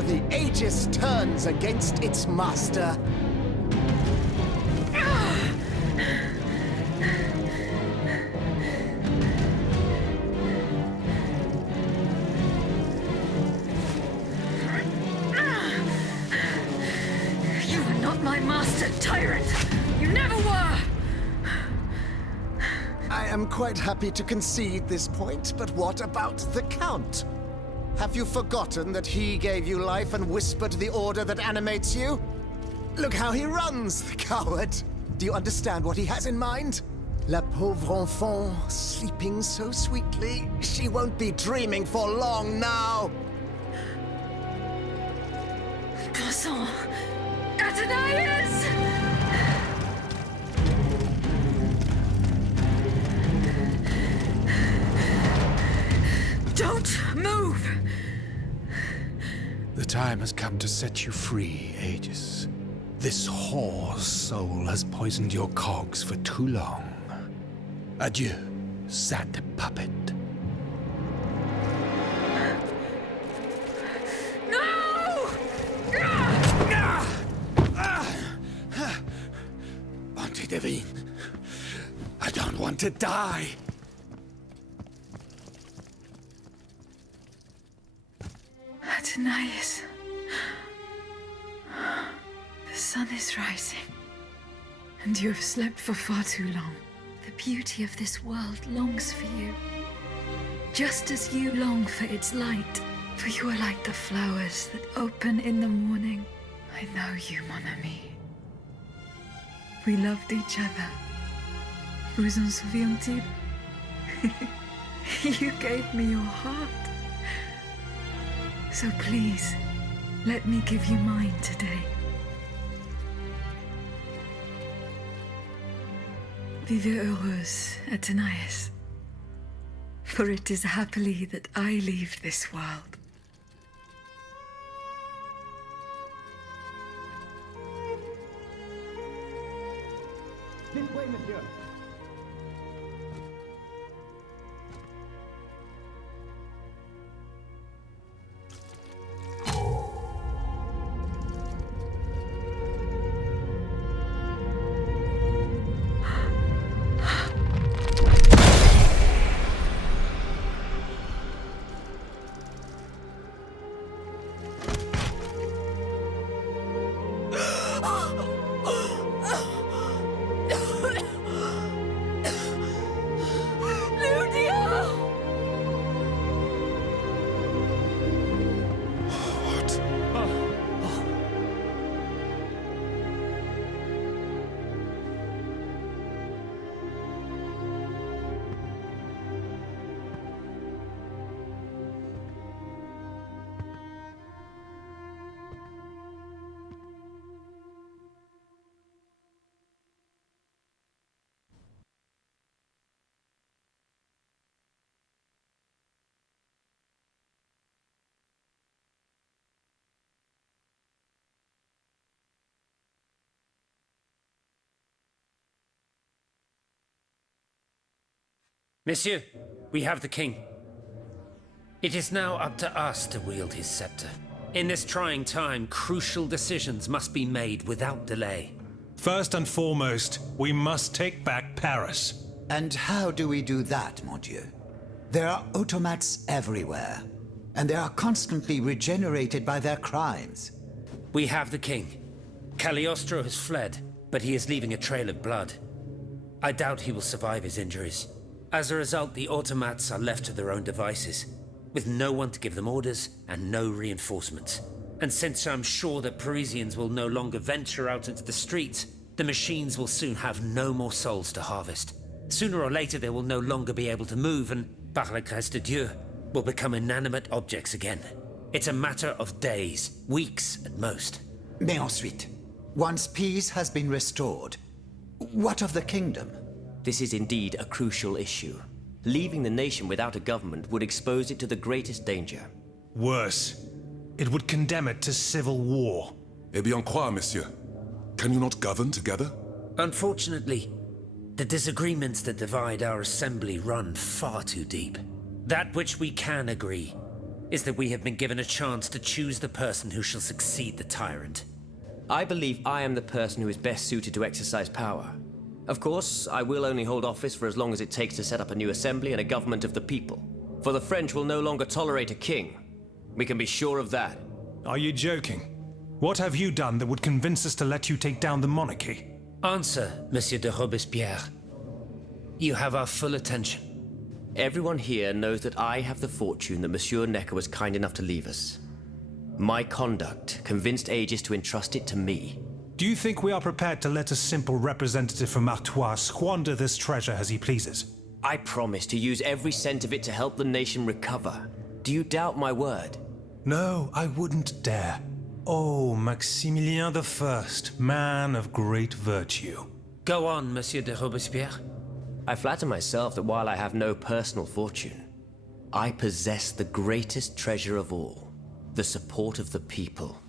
Now the Aegis turns against its master. You are not my master, tyrant! You never were! I am quite happy to concede this point, but what about the Count? Have you forgotten that he gave you life and whispered the order that animates you? Look how he runs, the coward! Do you understand what he has in mind? La pauvre enfant, sleeping so sweetly, she won't be dreaming for long now! Garçon! Athenais! Don't move! The time has come to set you free, Aegis. This whore's soul has poisoned your cogs for too long. Adieu, sad puppet. No! Bonté divine, I don't want to die. Athenais. The sun is rising, and you have slept for far too long. The beauty of this world longs for you, just as you long for its light. For you are like the flowers that open in the morning. I know you, mon ami. We loved each other. Vous en souvient-il? You gave me your heart. So please, let me give you mine today. Vivez heureuse, Athenais. For it is happily that I leave this world. This way, monsieur. Monsieur, we have the king. It is now up to us to wield his scepter. In this trying time, crucial decisions must be made without delay. First and foremost, we must take back Paris. And how do we do that, mon Dieu? There are automats everywhere, and they are constantly regenerated by their crimes. We have the king. Cagliostro has fled, but he is leaving a trail of blood. I doubt he will survive his injuries. As a result, the automats are left to their own devices, with no one to give them orders and no reinforcements. And since I'm sure that Parisians will no longer venture out into the streets, the machines will soon have no more souls to harvest. Sooner or later, they will no longer be able to move and, par la grâce de Dieu, will become inanimate objects again. It's a matter of days, weeks at most. Mais ensuite, once peace has been restored, what of the kingdom? This is indeed a crucial issue. Leaving the nation without a government would expose it to the greatest danger. Worse, it would condemn it to civil war. Eh bien quoi, monsieur? Can you not govern together? Unfortunately, the disagreements that divide our assembly run far too deep. That which we can agree, is that we have been given a chance to choose the person who shall succeed the tyrant. I believe I am the person who is best suited to exercise power. Of course, I will only hold office for as long as it takes to set up a new assembly and a government of the people. For the French will no longer tolerate a king. We can be sure of that. Are you joking? What have you done that would convince us to let you take down the monarchy? Answer, Monsieur de Robespierre. You have our full attention. Everyone here knows that I have the fortune that Monsieur Necker was kind enough to leave us. My conduct convinced Aegis to entrust it to me. Do you think we are prepared to let a simple representative from Artois squander this treasure as he pleases? I promise to use every cent of it to help the nation recover. Do you doubt my word? No, I wouldn't dare. Oh, Maximilien I, man of great virtue. Go on, Monsieur de Robespierre. I flatter myself that while I have no personal fortune, I possess the greatest treasure of all, the support of the people,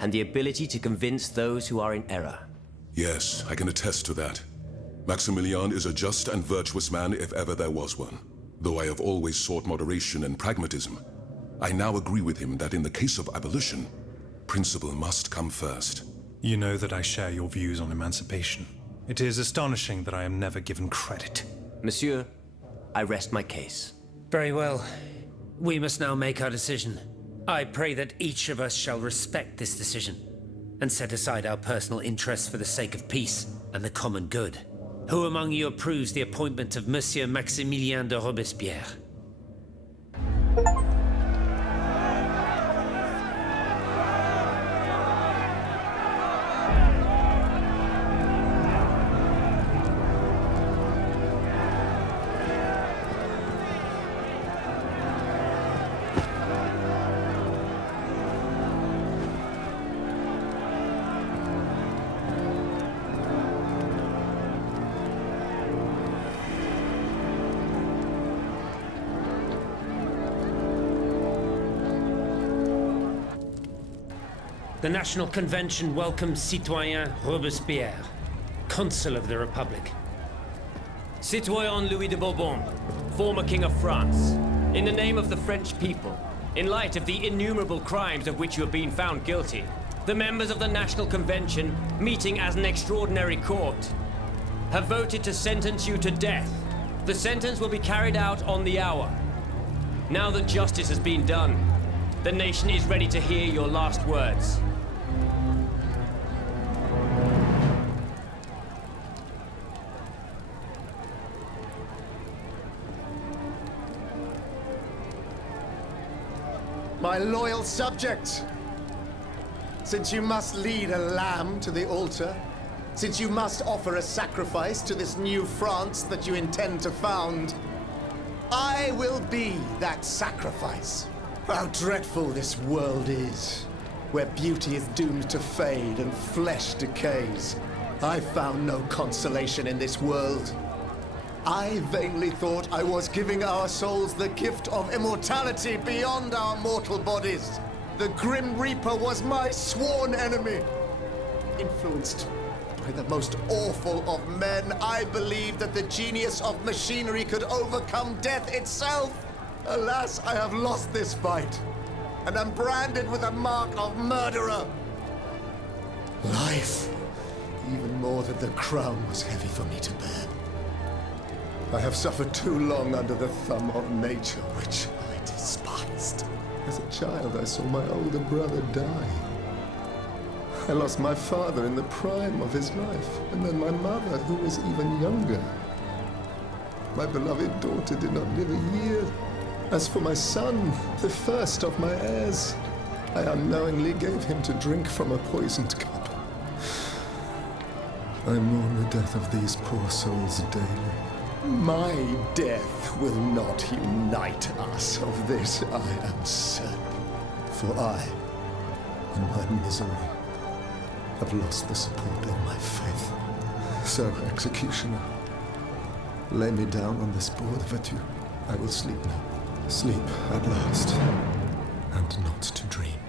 and the ability to convince those who are in error. Yes, I can attest to that. Maximilian is a just and virtuous man if ever there was one. Though I have always sought moderation and pragmatism, I now agree with him that in the case of abolition, principle must come first. You know that I share your views on emancipation. It is astonishing that I am never given credit. Monsieur, I rest my case. Very well. We must now make our decision. I pray that each of us shall respect this decision and set aside our personal interests for the sake of peace and the common good. Who among you approves the appointment of Monsieur Maximilien de Robespierre? The National Convention welcomes Citoyen Robespierre, Consul of the Republic. Citoyen Louis de Bourbon, former King of France, in the name of the French people, in light of the innumerable crimes of which you have been found guilty, the members of the National Convention, meeting as an extraordinary court, have voted to sentence you to death. The sentence will be carried out on the hour. Now that justice has been done, the nation is ready to hear your last words. My loyal subjects, since you must lead a lamb to the altar, since you must offer a sacrifice to this new France that you intend to found, I will be that sacrifice. How dreadful this world is, where beauty is doomed to fade and flesh decays. I found no consolation in this world. I vainly thought I was giving our souls the gift of immortality beyond our mortal bodies. The Grim Reaper was my sworn enemy. Influenced by the most awful of men, I believed that the genius of machinery could overcome death itself. Alas, I have lost this fight, and am branded with the mark of murderer. Life, even more than the crown, was heavy for me to bear. I have suffered too long under the thumb of nature, which I despised. As a child, I saw my older brother die. I lost my father in the prime of his life, and then my mother, who was even younger. My beloved daughter did not live a year. As for my son, the first of my heirs, I unknowingly gave him to drink from a poisoned cup. I mourn the death of these poor souls daily. My death will not unite us, of this I am certain. For I, in my misery, have lost the support of my faith. So, executioner, lay me down on this board, Vertu. I will sleep now. Sleep at last, and not to dream.